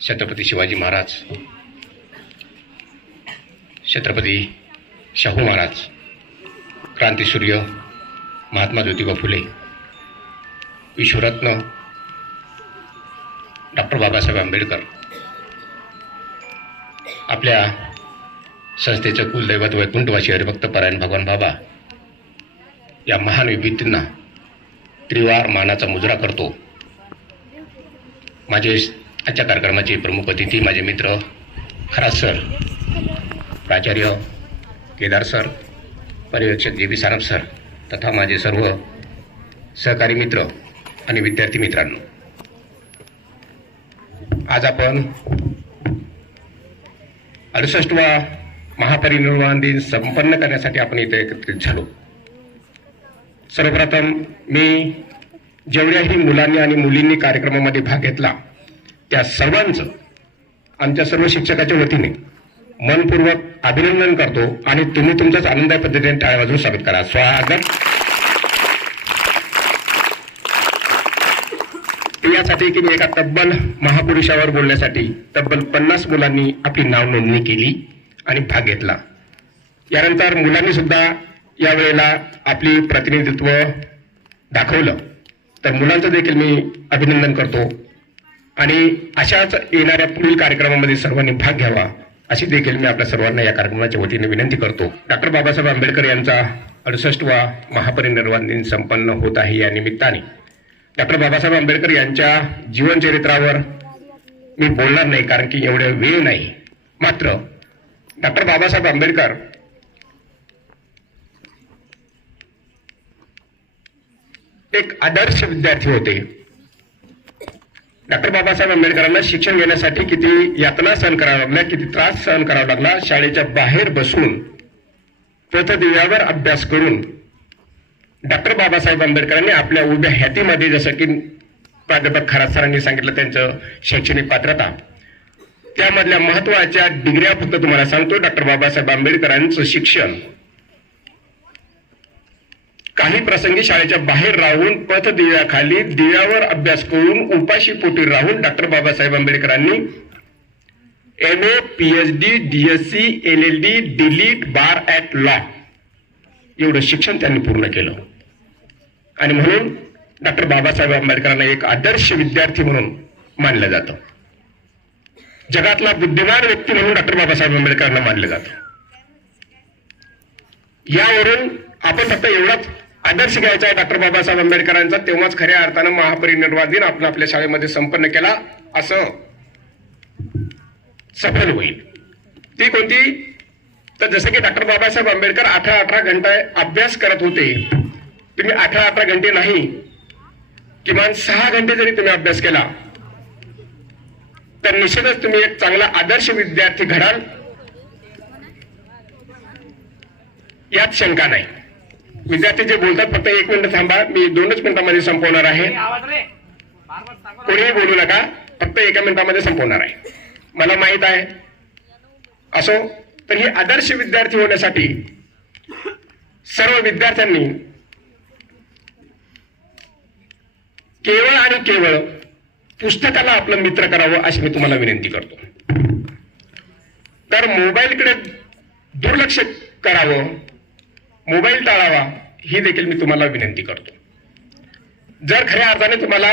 छत्रपती शिवाजी महाराज, छत्रपती शाहू महाराज, क्रांतीसूर्य महात्मा ज्योतिबा फुले, विश्वरत्न डॉक्टर बाबासाहेब आंबेडकर, आपल्या संस्थेचं कुलदैवत वैकुंठवासी हरिभक्त परायण भगवान बाबा या महान विभूतींना त्रिवार मानाचा मुजरा करतो। माझे आजच्या कार्यक्रमाचे प्रमुख अतिथी माझे मित्र खरात सर, प्राचार्य केदार सर, पर्यवेक्षक JB सानप सर तथा माझे सर्व सहकारी मित्र आणि विद्यार्थी मित्रांनो, आज आपण 68वा महापरिनिर्वाण दिन संपन्न करण्यासाठी आपण इथे एकत्रित झालो। सर्वप्रथम मी जेवढ्याही मुलांनी आणि मुलींनी कार्यक्रमामध्ये भाग घेतला त्या सर्वांचं आमच्या सर्व शिक्षकाच्या वतीने मनपूर्वक अभिनंदन करतो आणि तुम्ही तुमच्याच आनंदाच्या पद्धतीने टाळ्या वाजवून स्वागत करा। स्वागत यासाठी की एका तब्बल महापुरुषावर बोलण्यासाठी तब्बल 50 मुलांनी आपली नाव नोंदणी केली आणि भाग घेतला। यानंतर मुलांनी सुद्धा यावेळेला आपली प्रतिनिधित्व दाखवलं, तर मुलांचं देखील मी अभिनंदन करतो आणि अशाच येणाऱ्या पुढील कार्यक्रमामध्ये सर्वांनी भाग घ्यावा अशी देखील मी आपल्या सर्वांना या कार्यक्रमाच्या वतीने विनंती करतो। डॉक्टर बाबासाहेब आंबेडकर यांचा 68वा महापरिनिर्वाण दिन संपन्न होत आहे। या निमित्ताने डॉक्टर बाबासाहेब आंबेडकर यांच्या जीवनचरित्रावर मी बोलणार नाही, कारण की एवढे वेळ नाही। मात्र डॉक्टर बाबासाहेब आंबेडकर एक आदर्श विद्यार्थी होते। डॉक्टर बाबासाहेब आंबेडकरांना शिक्षण घेण्यासाठी किती यातना सहन कराव्या लागल्या, किती त्रास सहन करावा लागला। शाळेच्या बाहेर बसून पथदिव्यावर अभ्यास करून डॉक्टर बाबासाहेब आंबेडकरांनी आपल्या उभ्या हातीमध्ये, जसं की प्राध्यापक खरात सरांनी सांगितलं त्यांचं शैक्षणिक पात्रता, त्यामधल्या महत्वाच्या डिग्र्या फक्त तुम्हाला सांगतो। डॉक्टर बाबासाहेब आंबेडकरांचं शिक्षण काही प्रसंगी शाळेच्या बाहेर राहून पथदिव्याखाली दिव्यावर अभ्यास करून उपाशी पोटी राहून डॉक्टर बाबासाहेब आंबेडकरांनी MA, PhD, DSc, LLD, DLiT, bar at law एवढं शिक्षण त्यांनी पूर्ण केलं। आणि म्हणून डॉक्टर बाबासाहेब आंबेडकरांना एक आदर्श विद्यार्थी म्हणून मानलं जातं। जगातला बुद्धिमान व्यक्ती म्हणून डॉक्टर बाबासाहेब आंबेडकरांना मानलं जातं। यावरून आपण फक्त एवढाच आदर्श घ्यायचा आहे डॉक्टर बाबासाहेब आंबेडकरांचा, तेव्हाच खऱ्या अर्थानं महापरिनिर्वाण दिन आपण आपल्या शाळेमध्ये संपन्न केला असं सफल होईल। ती कोणती? तर जसं की डॉक्टर बाबासाहेब आंबेडकर 18 घंटे अभ्यास करत होते, तुम्ही 18 घंटे नाही, किमान 6 घंटे जरी तुम्ही अभ्यास केला तर निश्चितच तुम्ही एक चांगला आदर्श विद्यार्थी घडाल, यात शंका नाही। विद्यार्थी जे बोलतात फक्त 1 मिनिट थांबा, मी 2च मिनिटांमध्ये संपवणार आहे। कोणीही बोलू नका, फक्त 1 मिनिटामध्ये संपवणार आहे। मला माहित आहे असो, तर हे आदर्श विद्यार्थी होण्यासाठी सर्व विद्यार्थ्यांनी केवळ आणि केवळ पुस्तकाला आपलं मित्र करावं अशी मी तुम्हाला विनंती करतो। तर मोबाईलकडे दुर्लक्ष करावं, मोबाईल टाळावा ही देखील मी तुम्हाला विनंती करतो। जर खऱ्या अर्थाने तुम्हाला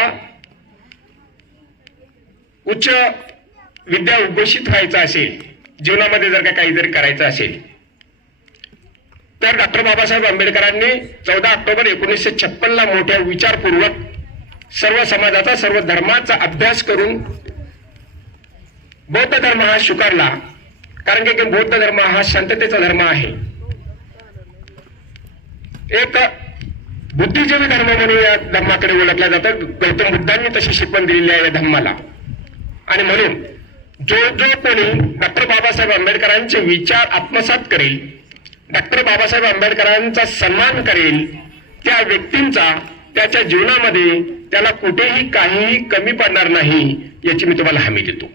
उच्च विद्या उद्घोषित व्हायचं असेल, जीवनामध्ये जर काही जरी करायचं असेल, तर डॉक्टर बाबासाहेब आंबेडकरांनी 14 ऑक्टोबर 1956ला मोठ्या विचारपूर्वक सर्व समाजाचा, सर्व धर्माचा अभ्यास करून बौद्ध धर्म हा स्वीकारला, कारण की बौद्ध धर्म हा शांततेचा धर्म आहे। एक बुद्धिजीवी धर्म म्हणून या धर्माकडे ओळखला जातं। गौतम बुद्धांनी तशी शिकवण दिलेली आहे या धर्माला, आणि म्हणून जो कोणी डॉक्टर बाबासाहेब आंबेडकरांचे विचार आत्मसात करेल, डॉक्टर बाबासाहेब आंबेडकरांचा सन्मान करेल, त्या व्यक्तींचा त्याच्या जीवनामध्ये त्याला कुठेही काहीही कमी पडणार नाही याची मी तुम्हाला हमी देतो।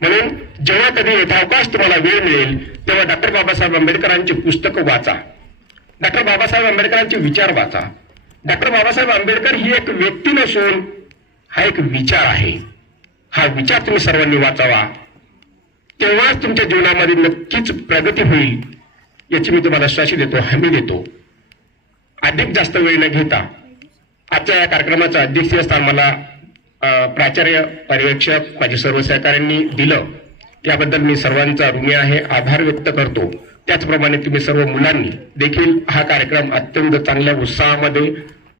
म्हणून जेव्हा कधी यथावकाश तुम्हाला वेळ मिळेल तेव्हा डॉक्टर बाबासाहेब आंबेडकरांची पुस्तकं वाचा, डॉक्टर बाबासाहेब आंबेडकरांचे विचार वाचा। डॉक्टर बाबासाहेब आंबेडकर ही एक व्यक्ती नसून हा एक विचार आहे, हा विचार तुम्ही सर्वांनी वाचावा, तेव्हाच तुमच्या जीवनामध्ये नक्कीच प्रगती होईल, याची मी तुम्हाला आश्वासन देतो, हमी देतो. अधिक जास्त वेळ न घेता आजच्या या कार्यक्रमाचं अध्यक्षीय स्थान मला प्राचार्य, पर्यवेक्षक, माझे सर्व सहकाऱ्यांनी दिलं, याबद्दल मी सर्वांचा ऋणी आहे, आभार व्यक्त करतो. त्याचप्रमाणे तुम्ही सर्व मुलांनी देखील हा कार्यक्रम अत्यंत चांगल्या उत्साहामध्ये